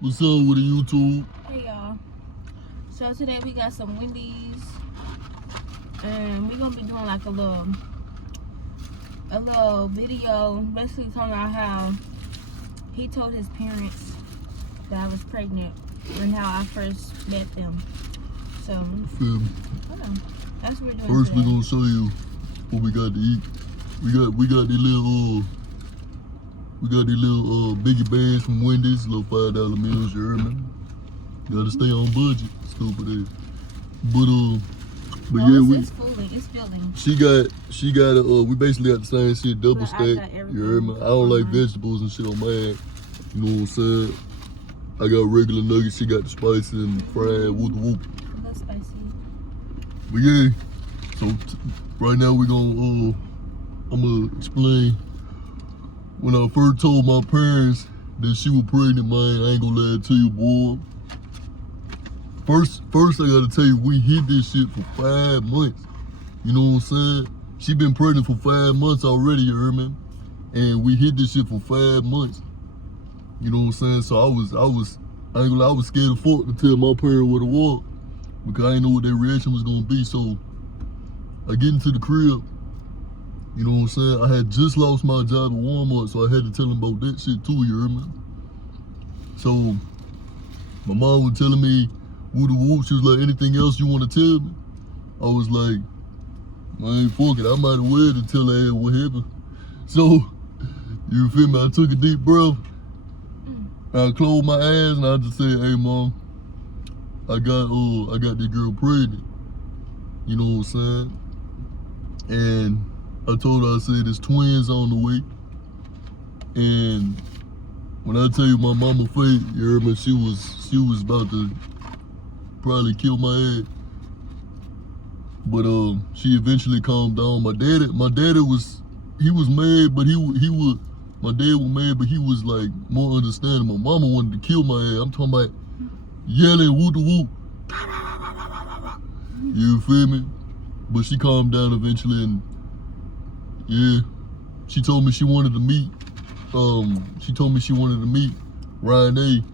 What's up with the YouTube? Hey y'all. So today we got some Wendy's, and we're gonna be doing like a little video, basically talking about how he told his parents that I was pregnant and how I first met them. So that's what we're doing. First, today. we're gonna show you what we got to eat. We got these little biggie bags from Wendy's, little $5 meals. You heard me? Gotta stay on budget, stupid ass. But yeah, it's filling. She got we basically got the same shit, double stack. You heard me? I don't like vegetables and shit on mine. You know what I'm saying? I got regular nuggets. She got the spicy and fried whoop. A little spicy. But yeah, so right now I'm gonna explain. When I first told my parents that she was pregnant, man, I ain't gonna lie to you, boy. First I gotta tell you, we hid this shit for 5 months. You know what I'm saying? She been pregnant for 5 months already, you heard me? And we hid this shit for 5 months. You know what I'm saying? So I ain't gonna lie, I was scared of fuck to tell my parents what it was, because I didn't know what their reaction was gonna be. So I get into the crib. You know what I'm saying? I had just lost my job at Walmart, so I had to tell them about that shit too, you heard me? So my mom was telling me, woo. She was like, anything else you want to tell me? I was like, man, fuck it. I might as well to tell her what happened. So, you feel me? I took a deep breath. I closed my eyes and I just said, hey, mom, I got this girl pregnant. You know what I'm saying? And I told her, I said, there's twins on the way. And when I tell you my mama face, you heard me, she was about to probably kill my head. But she eventually calmed down. My daddy was mad, but my dad was mad, but he was like more understanding. My mama wanted to kill my head. I'm talking about yelling woo. You feel me? But she calmed down eventually, and yeah, she told me she wanted to meet Gav&Nae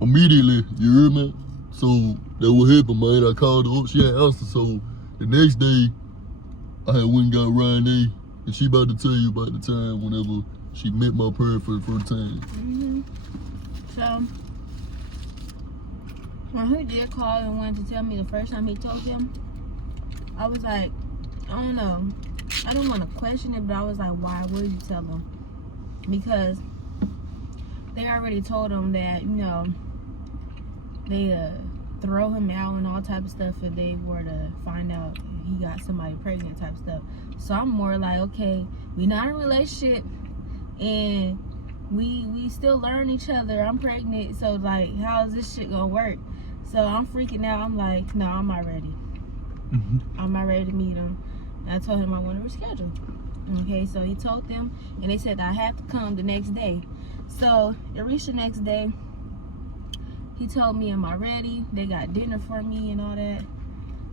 immediately, you hear me? So that what happened, man. I called her up, she ain't answered. So the next day, I had went and got Gav&Nae, and she about to tell you about the time whenever she met my parents for the first time. So when he did call and wanted to tell me the first time he told them, I was like, I don't know. I didn't want to question it, but I was like, why would you tell them? Because they already told him that, you know, they throw him out and all type of stuff if they were to find out he got somebody pregnant type stuff. So I'm more like, okay, we not in a relationship and we still learn each other. I'm pregnant, so like, how is this shit gonna work? So I'm freaking out. I'm like, no, I'm not ready. I'm not ready to meet him. And I told him I want to reschedule. Okay, so he told them, and they said I have to come the next day. So it reached the next day. He told me, am I ready? They got dinner for me and all that.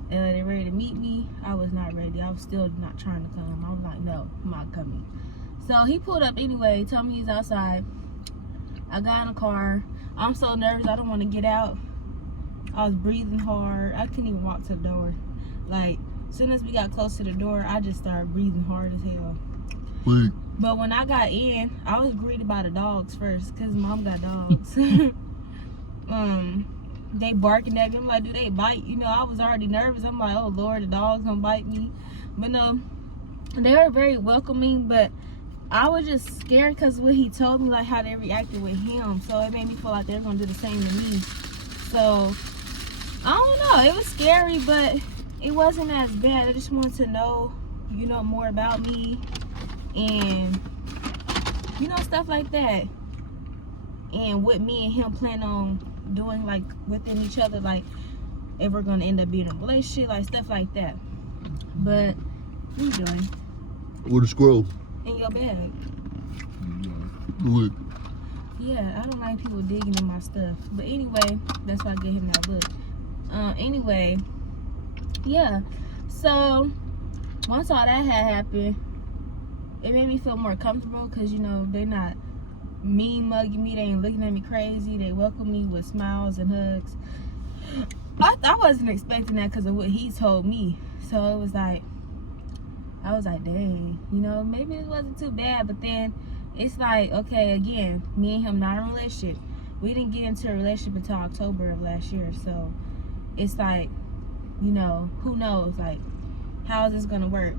They ready to meet me. I was not ready. I was still not trying to come. I was like, no, I'm not coming. So he pulled up anyway. He told me he's outside. I got in the car. I'm so nervous. I don't want to get out. I was breathing hard. I couldn't even walk to the door. Like, as soon as we got close to the door, I just started breathing hard as hell. Wait. But when I got in, I was greeted by the dogs first, because mom got dogs. They barking at me. I'm like, do they bite? You know, I was already nervous. I'm like, oh Lord, the dog's gonna bite me. But no, they were very welcoming, but I was just scared because what he told me, like how they reacted with him. So it made me feel like they were gonna do the same to me. So I don't know, it was scary, but it wasn't as bad. I just wanted to know, you know, more about me and, you know, stuff like that. And what me and him plan on doing, like, within each other, like, if we're gonna end up being in a relationship, like, stuff like that. But, what you doing? With a scroll. In your bag. What? Yeah, I don't like people digging in my stuff. But anyway, that's why I gave him that look. Anyway, yeah. So, once all that had happened, it made me feel more comfortable because, you know, they're not mean mugging me. They ain't looking at me crazy. They welcome me with smiles and hugs. I wasn't expecting that because of what he told me. So it was like, I was like, dang, you know, maybe it wasn't too bad. But then it's like, okay, again, me and him not in a relationship. We didn't get into a relationship until October of last year. So it's like, you know, who knows? Like, how is this gonna work?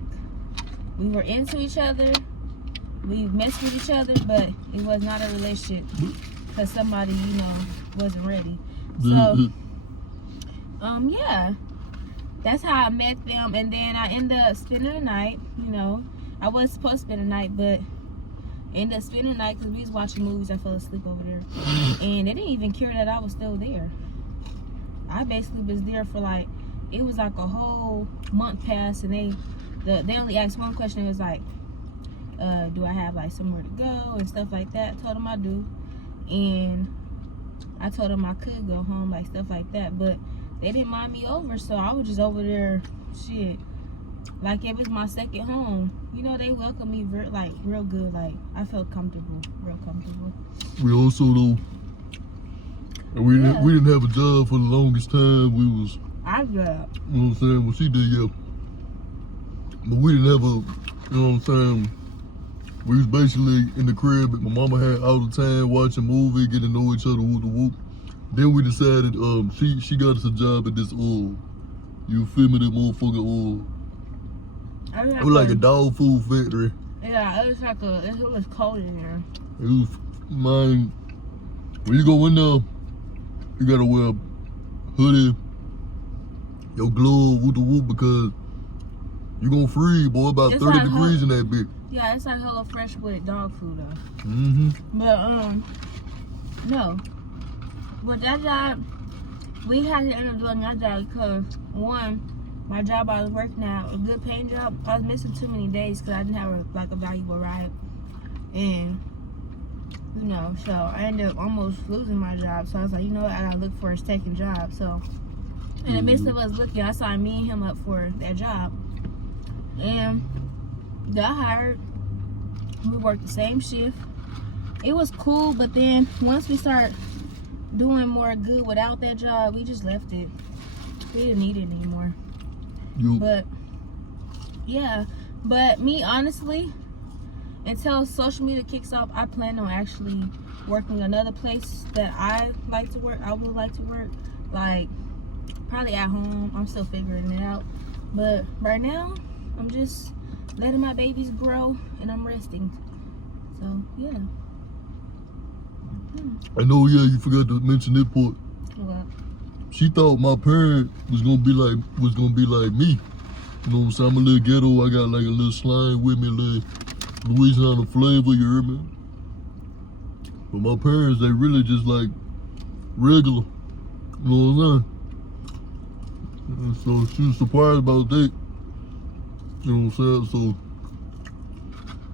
We were into each other. We messed with each other, but it was not a relationship because somebody, you know, wasn't ready. So, yeah, that's how I met them. And then I ended up spending the night, you know. I was supposed to spend the night, but ended up spending the night because we was watching movies. I fell asleep over there. And they didn't even care that I was still there. I basically was there for like, it was like a whole month past, and they only asked one question. It was like, do I have like somewhere to go and stuff like that. I told them I do, and I told them I could go home, like stuff like that, but they didn't mind me over, so I was just over there, shit, like it was my second home. You know, they welcomed me real good. Like I felt comfortable, real comfortable. We also though, and we didn't have a job for the longest time. We was, I got, you know what I'm saying? Well, she did, yeah, but we didn't have a, you know what I'm saying? We was basically in the crib, my mama had all the time, watching movies, getting to know each other, whoop the whoop. Then we decided, she got us a job at this oil. You feel me, that motherfucking oil. It was like a dog food factory. Yeah, it was like it was cold in there. It was, man, when you go in there, you gotta wear a hoodie, your glove, whoop the whoop, because you gonna freeze, boy, about It's 30 like degrees in that bitch. Yeah, it's like Hello Fresh with dog food though. Mm-hmm. But no. But that job, we had to end up doing that job because one, my job I was working at, a good paying job, I was missing too many days because I didn't have a valuable ride, and you know, so I ended up almost losing my job. So I was like, you know what, I gotta look for a second job. So in the midst of us looking, I signed me and him up for that job, and got hired. We worked the same shift. It was cool, but then once we started doing more good without that job, we just left it. We didn't need it anymore. Yep. But yeah, but me honestly, until social media kicks off, I plan on actually working another place that I like to work. I would like to work, like probably at home. I'm still figuring it out, but right now I'm just letting my babies grow and I'm resting. So yeah. I know, yeah, you forgot to mention this part. What? She thought my parent was gonna be like me. You know what I'm saying? I'm a little ghetto, I got like a little slime with me, a little Louisiana flavor, you hear me? But my parents, they really just like regular. You know what I'm saying? And so she was surprised about that. You know what I'm saying? So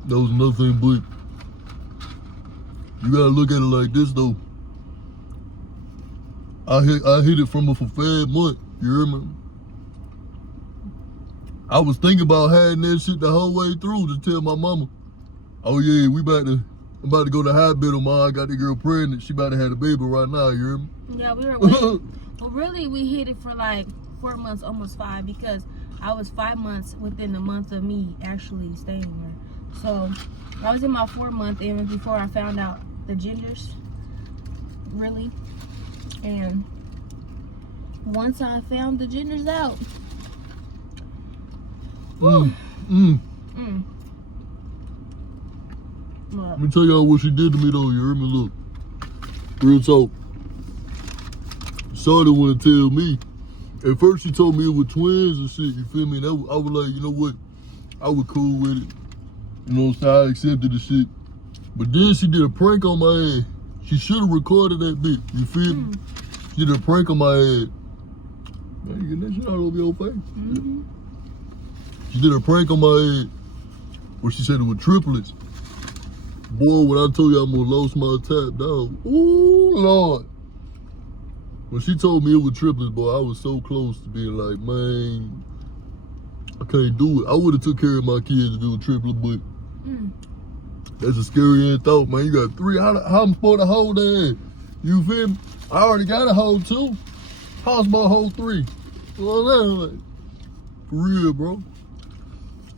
that was another thing, but you gotta look at it like this though. I hit it from her for 5 months, you hear me? I was thinking about having that shit the whole way through to tell my mama, oh yeah, I'm about to go to hospital, ma. I got the girl pregnant. She about to have a baby right now, you hear me? Yeah, we were waiting. Well, really, we hit it for like 4 months, almost 5, because I was 5 months within the month of me actually staying there. So I was in my 4 month, and before I found out the genders, really. And once I found the genders out, Let me tell y'all what she did to me though, you heard me? Look, real talk. Shawty wanna tell me. At first she told me it was twins and shit, you feel me? And I was like, you know what? I was cool with it. You know what I'm saying? I accepted the shit. But then she did a prank on my ass. She should have recorded that bitch, you feel me? She did a prank on my ass. Man, you getting that shit out over your face? She did a prank on my head where she said it was triplets. Boy, when I told you I'm gonna lost my top dog, ooh Lord. When she told me it was triplets, boy, I was so close to being like, man, I can't do it. I would have took care of my kids if it was triplets, but That's a scary ass thought, man. You got 3. How I'm supposed to hold that? You feel me? I already got a hold 2. How's my hold 3? Well, like, for real, bro.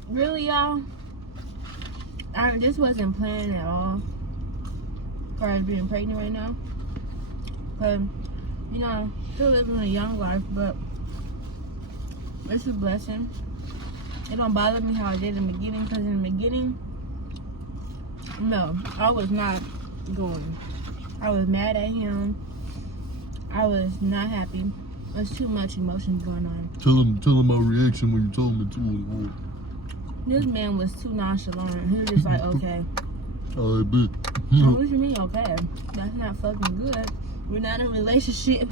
Really, y'all? This wasn't planned at all. As far as being pregnant right now. But, you know, still living a young life, but it's a blessing. It don't bother me how I did in the beginning, because in the beginning, no, I was not going. I was mad at him. I was not happy. There's too much emotions going on. Tell him my reaction when you told me to. This man was too nonchalant. He was just like, okay. I bet. Oh, what you mean, okay? That's not fucking good. We're not in a relationship.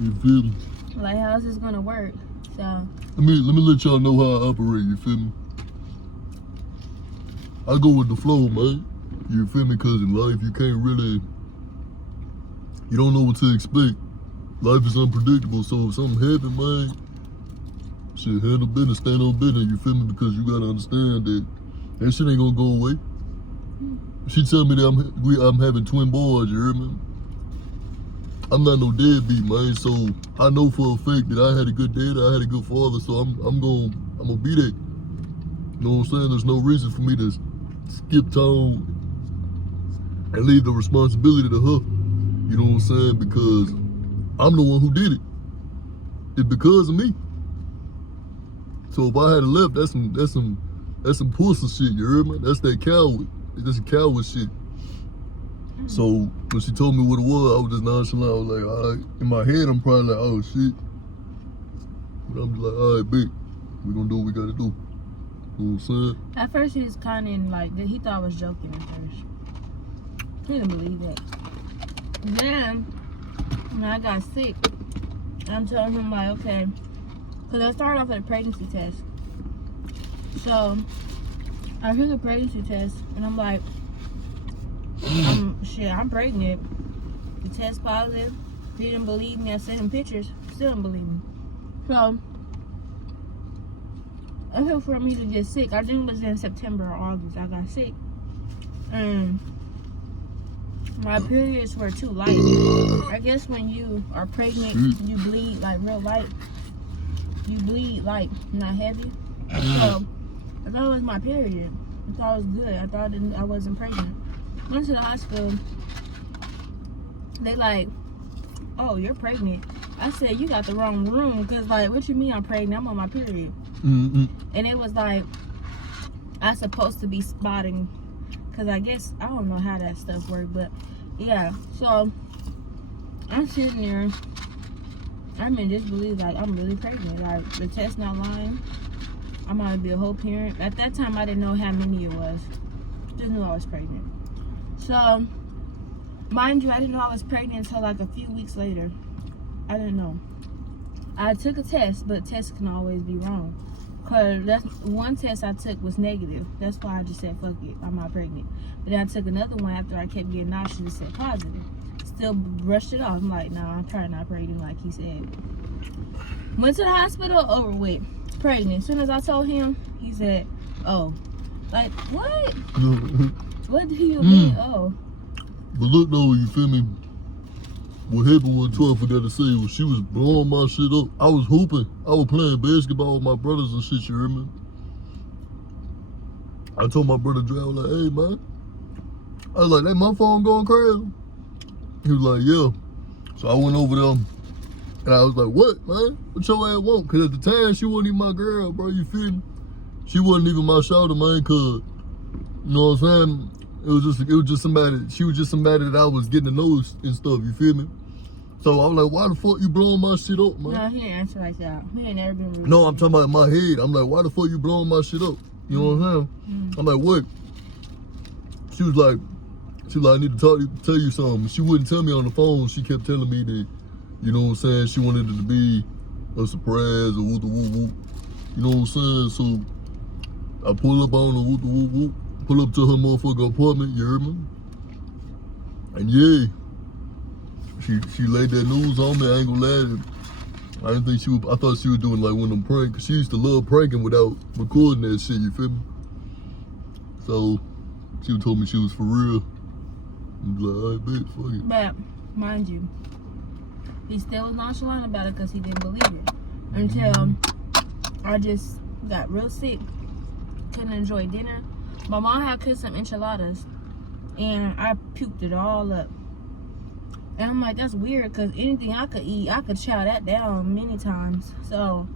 You feel me? Like, how's this gonna work? So. Let me let y'all know how I operate. You feel me? I go with the flow, man. You feel me? Cause in life you can't really. You don't know what to expect. Life is unpredictable. So if something happen, man, shit, handle business, stand on business. You feel me? Because you gotta understand that shit ain't gonna go away. She tell me that I'm having twin boys. You hear me? I'm not no deadbeat, man. So I know for a fact that I had a good dad, I had a good father. So I'm gonna be that. You know what I'm saying? There's no reason for me to skip town and leave the responsibility to her. You know what I'm saying? Because I'm the one who did it. It's because of me. So if I had left, that's some pussy shit. You heard me? That's that coward. That's a coward shit. So when she told me what it was, I was just nonchalant. I was like, all right. In my head, I'm probably like, oh shit. But I'm just like, all right, bitch. We're gonna do what we gotta do. You know what I'm saying? At first, he was kind of like, he thought I was joking at first. He didn't believe it. Then, when I got sick, I'm telling him, like, okay. Because I started off with a pregnancy test. So, I took a pregnancy test, and I'm like, I'm pregnant. The test positive. He didn't believe me. I sent him pictures. Still didn't believe me. So, I feel for me to get sick. I think it was in September or August. I got sick. And my periods were too light. I guess when you are pregnant, you bleed like real light. You bleed like not heavy. So, I thought it was my period. I thought it was good. I thought I wasn't pregnant. Went to the hospital. They like, oh, you're pregnant. I said, you got the wrong room. Because, like, what you mean I'm pregnant? I'm on my period. Mm-hmm. And it was like, I supposed to be spotting. Because I guess, I don't know how that stuff worked. But, yeah. So, I'm sitting there. I'm in disbelief. Like, I'm really pregnant. Like, the test not lying. I might be a whole parent. At that time, I didn't know how many it was. Just knew I was pregnant. So, mind you, I didn't know I was pregnant until like a few weeks later. I didn't know. I took a test, but tests can always be wrong. Because that's one test I took was negative. That's why I just said, fuck it, I'm not pregnant. But then I took another one after I kept getting nauseous and said positive. Still brushed it off. I'm like, nah, I'm probably not pregnant like he said. Went to the hospital, over with. Pregnant. As soon as I told him, he said, oh. Like, what? What do you mean, oh? But look though, you feel me? What happened was, I forgot to say, was she was blowing my shit up. I was hooping. I was playing basketball with my brothers and shit, you hear me? I told my brother Dre, I was like, hey man. I was like, hey, my phone going crazy. He was like, yeah. So I went over there and I was like, what, man? What your ass want? Cause at the time, she wasn't even my girl, bro, you feel me? She wasn't even my shouter, man, cause, you know what I'm saying? It was just somebody, she was just somebody that I was getting to know and stuff, you feel me? So I was like, why the fuck you blowing my shit up, man? No, he didn't answer like that. He ain't never been rude. No, I'm talking about in my head. I'm like, why the fuck you blowing my shit up? You know what I'm saying? I'm like, what? She was like, I need to tell you something. She wouldn't tell me on the phone. She kept telling me that, you know what I'm saying, she wanted it to be a surprise or whoop. You know what I'm saying? So I pull up on her, whoop. Pull up to her motherfucking apartment, you heard me? And yeah, she laid that news on me, I ain't gonna lie. I didn't think I thought she was doing like one of them pranks. She used to love pranking without recording that shit, you feel me? So, She told me she was for real. I'm like, I bet, fuck it. But, mind you, he still was nonchalant about it because he didn't believe it. Until I just got real sick. Couldn't enjoy dinner. My mom had cooked some enchiladas. And I puked it all up. And I'm like, that's weird because anything I could eat, I could chow that down many times. So,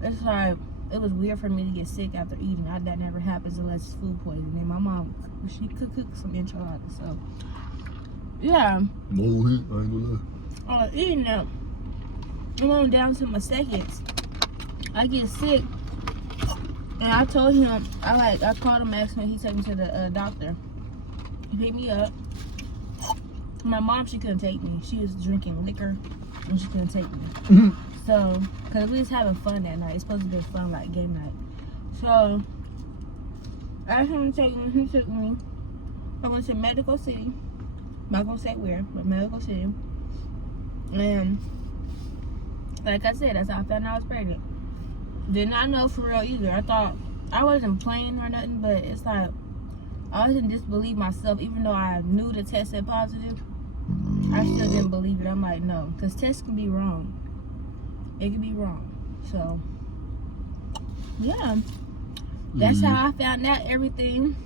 it's like, it was weird for me to get sick after eating. That never happens unless it's food poisoning. And my mom, she could cook some enchiladas. So, yeah. No hit, I ain't gonna lie. I was eating them. I'm on down to my seconds. I get sick. And I told him, I called him, asked him, he took me to the doctor. He picked me up. My mom, she couldn't take me. She was drinking liquor and she couldn't take me. So, because we was having fun that night. It's supposed to be fun, like game night. So, I asked him to take me. He took me. I went to Medical City. I'm not going to say where, but Medical City. And, like I said, that's how I found out I was pregnant. Did not know for real either. I thought I wasn't playing or nothing, but it's like I wasn't disbelieve myself, even though I knew the test said positive. I still didn't believe it. I'm like, no, because tests can be wrong. It can be wrong. So, yeah, that's how I found out everything.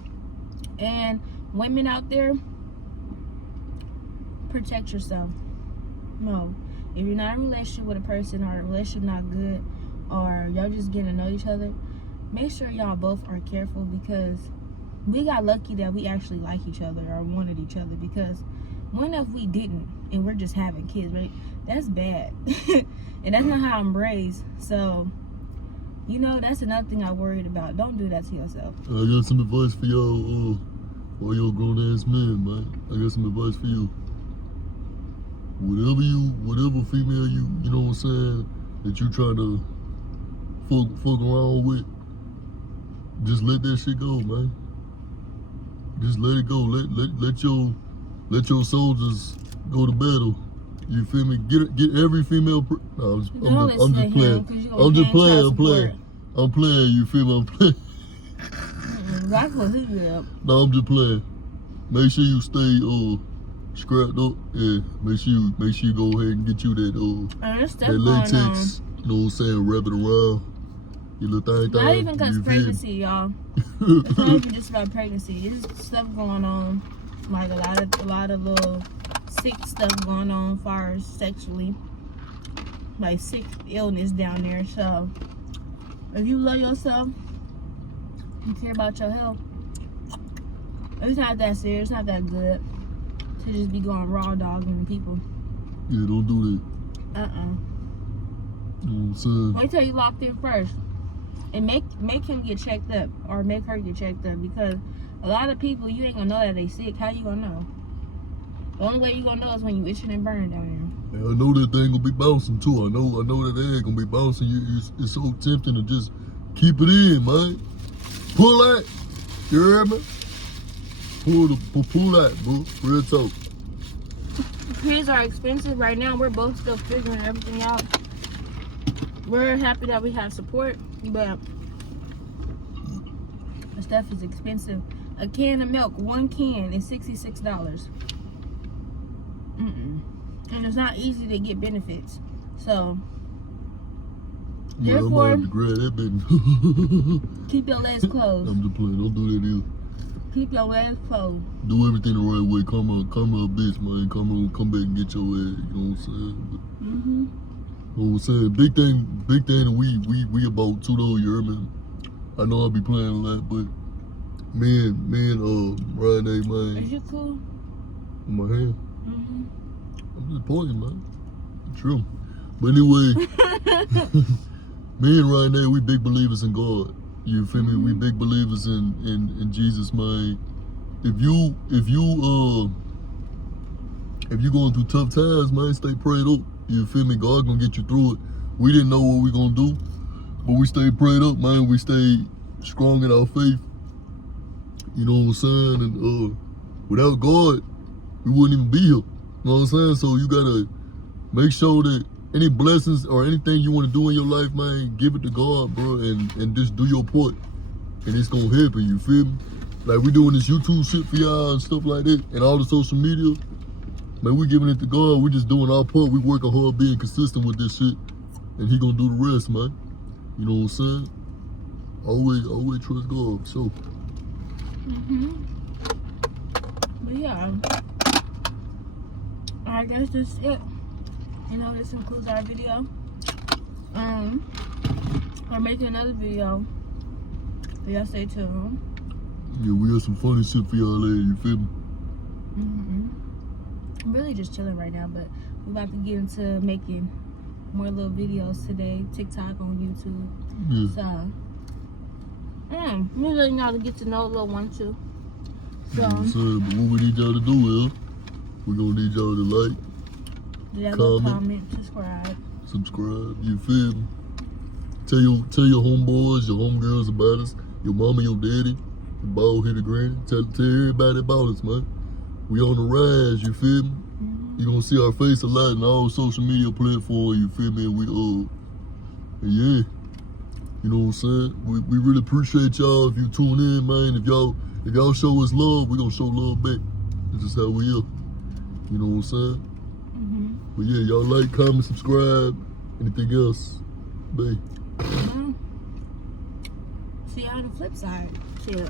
And women out there, protect yourself. No, if you're not in a relationship with a person or a relationship not good, or y'all just getting to know each other, make sure y'all both are careful, because we got lucky that we actually like each other or wanted each other. Because when if we didn't and we're just having kids, right? That's bad. And that's not how I'm raised. So, you know, that's another thing I worried about. Don't do that to yourself. I got some advice for y'all, all y'all grown ass men, man. I got some advice for you. Whatever female you know what I'm saying, that you trying to fuck around with, just let that shit go, man. Just let it go. Let your soldiers go to battle. You feel me? Get every female. No, I'm just playing. I'm playing. You feel me? I'm playing. That's what he did. No, I'm just playing. Make sure you stay scrapped up. Yeah. Make sure you go ahead and get you that latex. You know what I'm saying? Wrap it around. You little thing. Not even because pregnancy, y'all. It's not even just about pregnancy. There's stuff going on, like a lot of little sick stuff going on as far as sexually, like sick illness down there. So if you love yourself, you care about your health, it's not that serious, it's not that good to just be going raw dogging people. Yeah, don't do that. You know what I'm saying? Wait till you locked in first. And make him get checked up, or make her get checked up, because a lot of people, you ain't gonna know that they sick. How you gonna know? The only way you gonna know is when you itching and burning down there. I know that thing gonna be bouncing too. I know that egg gonna be bouncing. It's so tempting to just keep it in, man. Pull that, you hear me? Pull that, bro. Real talk. Kids are expensive right now. We're both still figuring everything out. We're happy that we have support, but the stuff is expensive. A can of milk, one can, is $66. And it's not easy to get benefits. So, therefore, I'm gonna have to grab that keep your legs closed. I'm just playing. Don't do that either. Keep your legs closed. Do everything the right way. Come on, bitch, man. Come back and get your ass. You know what I'm saying? But, you know what I'm saying? Big thing that we about too though, you hear me? I know I'll be playing a lot, but me and Ryan, man. Is you cool? In my hand. I'm just pointing, man. True. But anyway, me and Ryan, we big believers in God. You feel me? We big believers in Jesus, man. If you going through tough times, man, stay prayed up. You feel me? God gonna get you through it. We didn't know what we gonna do, but we stayed prayed up, man. We stayed strong in our faith. You know what I'm saying? And without God, we wouldn't even be here. You know what I'm saying? So you gotta make sure that any blessings or anything you want to do in your life, man, give it to God, bro, and just do your part, and it's gonna happen. You feel me? Like we doing this YouTube shit for y'all and stuff like that, and all the social media. Man, we giving it to God. We just doing our part. We working hard, being consistent with this shit, and He gonna do the rest, man. You know what I'm saying? Always trust God. So. But yeah, I guess that's it. You know, this includes our video. We're making another video. So y'all stay tuned. Yeah, we got some funny shit for y'all later. You feel me? I'm really just chilling right now, but we're about to get into making more little videos today. TikTok, on YouTube. Yeah. So, we're letting y'all to get to know a little one too. So, you know what I'm saying? But what we need y'all to do is, we're gonna need y'all to like, comment, subscribe. You feel me? Tell your homeboys, your homegirls about us, your mama, your daddy, your bald headed granny. Tell everybody about us, man. We on the rise, you feel me? You gonna see our face a lot in all social media platforms, you feel me? And we yeah. You know what I'm saying? We really appreciate y'all if you tune in, man. If y'all show us love, we gonna show love back. This is how we are. You know what I'm saying? But yeah, y'all like, comment, subscribe, anything else. Bye. See you on the flip side. Chill.